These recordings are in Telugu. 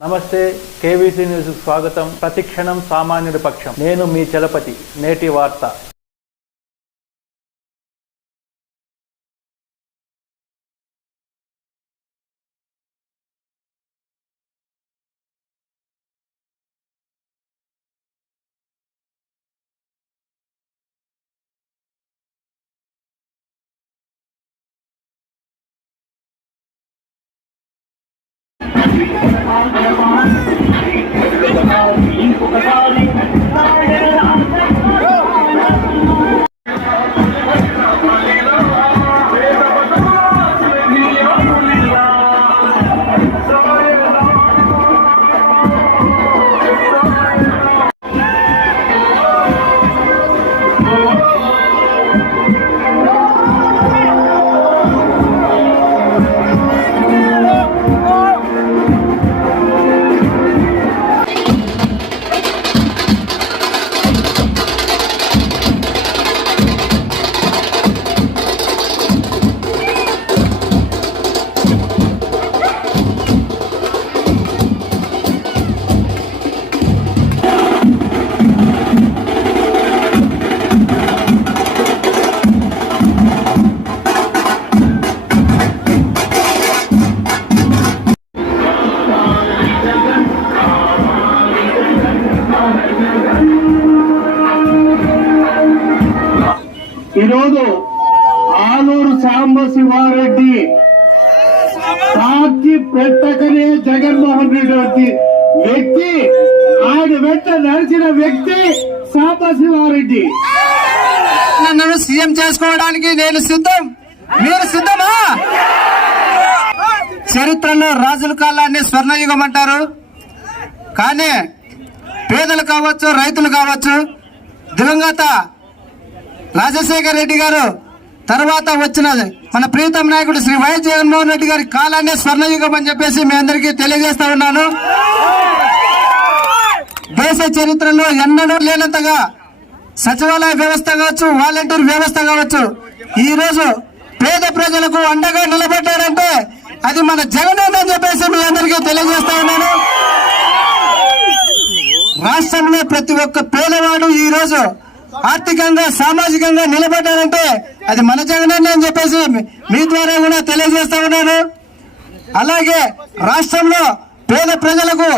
నమస్తే కేవీసీ న్యూస్ స్వాగతం. ప్రతిక్షణం సామాన్యుడి పక్షం. నేను మీ చలపతి. నేటి వార్త. ఈరోజు ఆలూరు సాంబశివారెడ్డి పార్టీ పెట్టకనే జగన్మోహన్ రెడ్డి వ్యక్తి, ఆయన వెంట నడిచిన వ్యక్తి సాంబశివారెడ్డి. నన్ను సీఎం చేసుకోవడానికి నేను సిద్ధం, మీరు సిద్ధమా? చరిత్రలో రాజుల కాలాన్ని స్వర్ణయుగం అంటారు. కానీ పేదలు కావచ్చు, రైతులు కావచ్చు, దివంగత రాజశేఖర రెడ్డి గారు తర్వాత వచ్చిన మన ప్రీతం నాయకుడు శ్రీ వైఎస్ జగన్మోహన్ రెడ్డి గారి కాలాన్ని స్వర్ణయుగం అని చెప్పేసి మీ అందరికీ తెలియజేస్తా ఉన్నాను. దేశ చరిత్రలో ఎన్నడూ లేనంతగా సచివాలయ వ్యవస్థ కావచ్చు, వాలంటీర్ వ్యవస్థ కావచ్చు, ఈ రోజు పేద ప్రజలకు అండగా నిలబెట్టారంటే అది మన జగన్ అని చెప్పేసి మీ అందరికీ తెలియజేస్తా ఉన్నాను. రాష్ట్రంలో ప్రతి ఒక్క పేదవాడు ఈ రోజు ఆర్థికంగా, సామాజికంగా నిలబడ్డారంటే అది మన జగన్ అని చెప్పేసి మీ ద్వారా కూడా తెలియజేస్తా ఉన్నాను. అలాగే రాష్ట్రంలో పేద ప్రజలకు,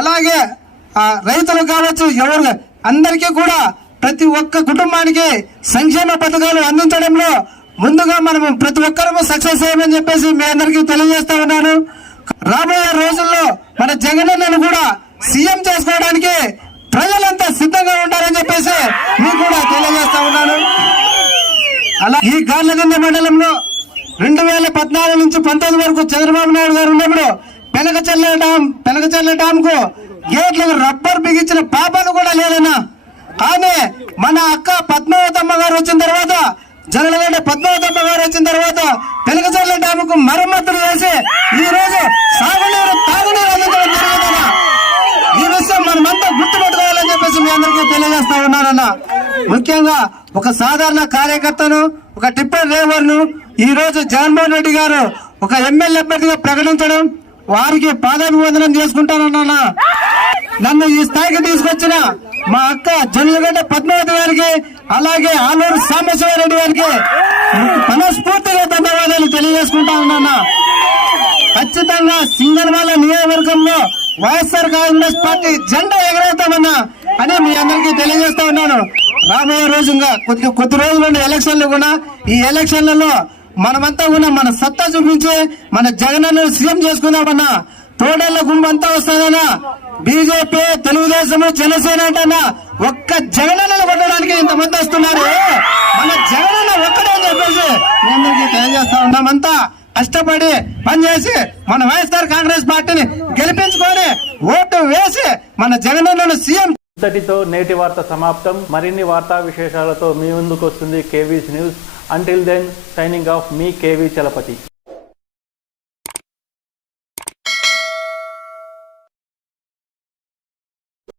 అలాగే రైతులు కావచ్చు, ఎవరు అందరికీ కూడా ప్రతి ఒక్క కుటుంబానికి సంక్షేమ పథకాలు అందించడంలో ముందుగా మనం ప్రతి ఒక్కరూ సక్సెస్ అయ్యామని చెప్పేసి మీ అందరికీ తెలియజేస్తా ఉన్నాను. రాబోయే రోజుల్లో మన జగన్ కూడా సీఎం చేసుకోవడానికి ప్రజలంతా సిద్ధంగా ఉంటారని చెప్పేసి మీకు కూడా తెలియజేస్తా ఉన్నాను. అలా ఈ గార్లదిన్నె మండలంలో 2014 నుంచి 19 వరకు చంద్రబాబు నాయుడు గారు ఉన్నప్పుడు పెనకచెర్ల డామ్ కు గేట్లకు రబ్బర్ బిగించిన పాపాలు కూడా లేదన్నా. కానీ మన అక్క పద్మావతమ్మ గారు వచ్చిన తర్వాత, జనగడ్డ పద్మావతమ్మ గారు వచ్చిన తర్వాత పెనకచెర్ల డామ్ కు మరమ్మతులు చేసి ఈ రోజు సాగునీరు, తాగునీరు అందించడం జరిగిందన్నా. ఈ విషయం మనమంతా గుర్తుపెట్టుకోవాలని చెప్పేసి మీ అందరికీ తెలియజేస్తా ఉన్నానన్న. ముఖ్యంగా ఒక సాధారణ కార్యకర్తను, ఒక టిప్పర్ డ్రైవర్ ను ఈ రోజు జగన్మోహన్ రెడ్డి గారు ఒక ఎమ్మెల్యే అభ్యర్థిగా ప్రకటించడం, వారికి పాదాభివందనం చేసుకుంటానన్నా. నన్ను ఈ స్థాయికి తీసుకొచ్చిన మా అక్క జొన్నలగడ్డ పద్మావతి గారికి, అలాగే ఆలూరు సాంబశివారెడ్డి గారికి మనస్ఫూర్తిగా ధన్యవాదాలు తెలియజేసుకుంటా ఉన్నా. ఖచ్చితంగా సింగనమల నియోజకవర్గంలో వైఎస్ఆర్ కాంగ్రెస్ పార్టీ జెండా ఎగరేస్తామన్నా అని మీ అందరికీ తెలియజేస్తా ఉన్నాను. రాబోయే రోజుగా కొద్ది రోజులు ఎలక్షన్లు కూడా, ఈ ఎలక్షన్లలో మనమంతా కూడా మన సత్తా చూపించి మన జగన్ సీఎం చేసుకుందామన్నా. తోడేళ్ల గుంపంతా వస్తుందన్నా. బీజేపీ, తెలుగుదేశం, జనసేన అంటన్నా ఒక్క జగనన్నను కొట్టడానికి ఇంతమంది వస్తున్నారు. మన జగనన్న ఒక్కడే అని చెప్పేసి మీ అందరికీ తెలియజేస్తా ఉన్నామంతా కష్టపడి పనిచేసి మన వైఎస్ఆర్ కాంగ్రెస్ పార్టీని గెలిపించుకొని ఓటు వేసి మన జగనన్నను సీఎం. ఇంతటితో నేటి వార్త సమాప్తం. మరిన్ని వార్తా విశేషాలతో మీ ముందుకు వస్తుంది KVC news. Until then, signing off, మీ కేవీ చలపతి.